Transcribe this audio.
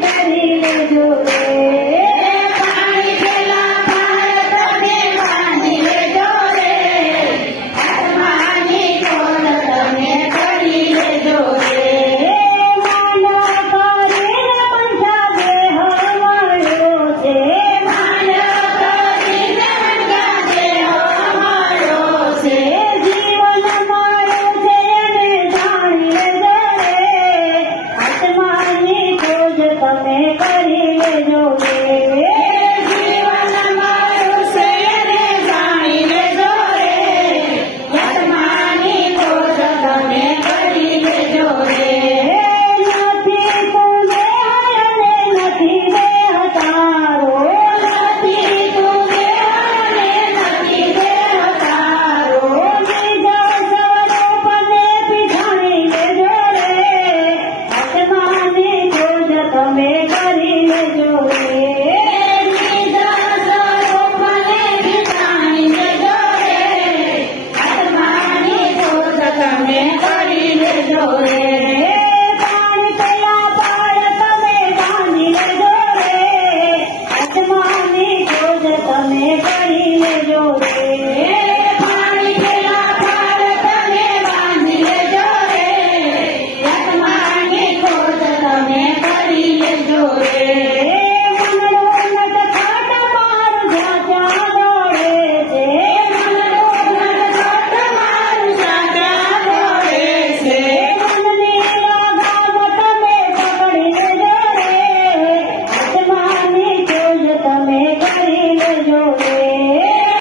करी ले जो તમે કરી લેજો છે તમે બાંધી લેજો રે યજમાની તમે કરી લેજો